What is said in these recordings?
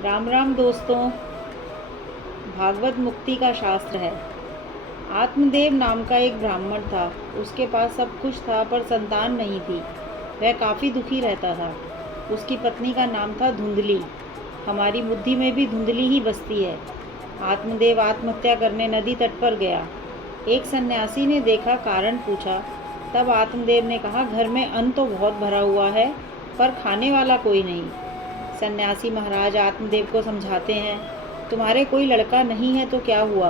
राम राम दोस्तों। भागवत मुक्ति का शास्त्र है। आत्मदेव नाम का एक ब्राह्मण था। उसके पास सब कुछ था पर संतान नहीं थी। वह काफ़ी दुखी रहता था। उसकी पत्नी का नाम था धुंधली। हमारी बुद्धि में भी धुंधली ही बसती है। आत्मदेव आत्महत्या करने नदी तट पर गया। एक सन्यासी ने देखा, कारण पूछा। तब आत्मदेव ने कहा, घर में अन्न तो बहुत भरा हुआ है पर खाने वाला कोई नहीं। सन्यासी महाराज आत्मदेव को समझाते हैं, तुम्हारे कोई लड़का नहीं है तो क्या हुआ,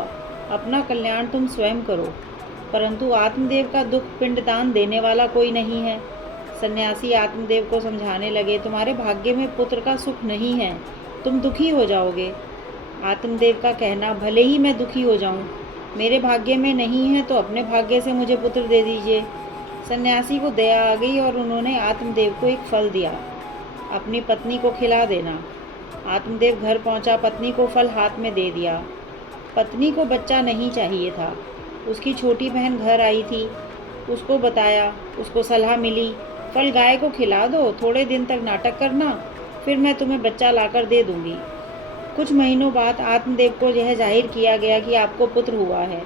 अपना कल्याण तुम स्वयं करो। परंतु आत्मदेव का दुख पिंडदान देने वाला कोई नहीं है। सन्यासी आत्मदेव को समझाने लगे, तुम्हारे भाग्य में पुत्र का सुख नहीं है, तुम दुखी हो जाओगे। आत्मदेव का कहना, भले ही मैं दुखी हो जाऊं, मेरे भाग्य में नहीं है तो अपने भाग्य से मुझे पुत्र दे दीजिए। सन्यासी को दया आ गई और उन्होंने आत्मदेव को एक फल दिया, अपनी पत्नी को खिला देना। आत्मदेव घर पहुंचा, पत्नी को फल हाथ में दे दिया। पत्नी को बच्चा नहीं चाहिए था। उसकी छोटी बहन घर आई थी, उसको बताया, उसको सलाह मिली, फल गाय को खिला दो, थोड़े दिन तक नाटक करना, फिर मैं तुम्हें बच्चा लाकर दे दूंगी। कुछ महीनों बाद आत्मदेव को यह जाहिर किया गया कि आपको पुत्र हुआ है।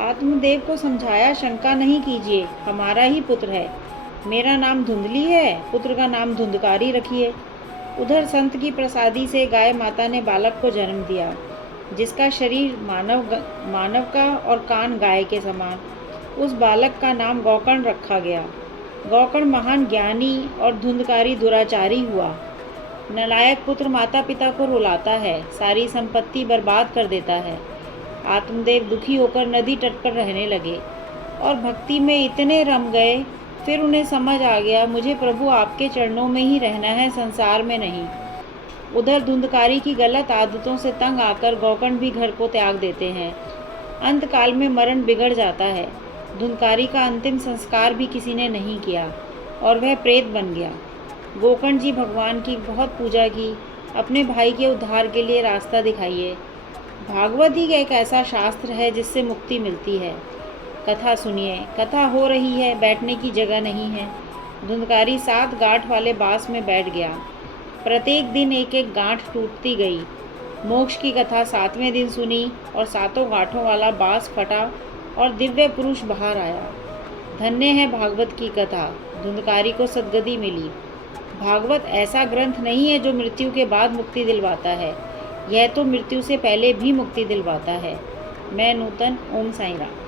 आत्मदेव को समझाया, शंका नहीं कीजिए, हमारा ही पुत्र है। मेरा नाम धुंधली है, पुत्र का नाम धुंधकारी रखिए। उधर संत की प्रसादी से गाय माता ने बालक को जन्म दिया, जिसका शरीर मानव का और कान गाय के समान। उस बालक का नाम गौकर्ण रखा गया। गौकर्ण महान ज्ञानी और धुंधकारी दुराचारी हुआ। नालायक पुत्र माता पिता को रुलाता है, सारी संपत्ति बर्बाद कर देता है। आत्मदेव दुखी होकर नदी तट पर रहने लगे और भक्ति में इतने रम गए, फिर उन्हें समझ आ गया, मुझे प्रभु आपके चरणों में ही रहना है, संसार में नहीं। उधर धुंधकारी की गलत आदतों से तंग आकर गौकर्ण भी घर को त्याग देते हैं। अंत काल में मरण बिगड़ जाता है। धुंधकारी का अंतिम संस्कार भी किसी ने नहीं किया और वह प्रेत बन गया। गोकर्ण जी भगवान की बहुत पूजा की, अपने भाई के उद्धार के लिए रास्ता दिखाइए। भागवत ही एक ऐसा शास्त्र है जिससे मुक्ति मिलती है। कथा सुनिए। कथा हो रही है, बैठने की जगह नहीं है। धुंधकारी 7 गांठ वाले बांस में बैठ गया। प्रत्येक दिन एक एक गांठ टूटती गई। मोक्ष की कथा 7वें दिन सुनी और 7 गांठों वाला बांस फटा और दिव्य पुरुष बाहर आया। धन्य है भागवत की कथा, धुंधकारी को सद्गति मिली। भागवत ऐसा ग्रंथ नहीं है जो मृत्यु के बाद मुक्ति दिलवाता है, यह तो मृत्यु से पहले भी मुक्ति दिलवाता है। मैं नूतन। ओम साईं राम।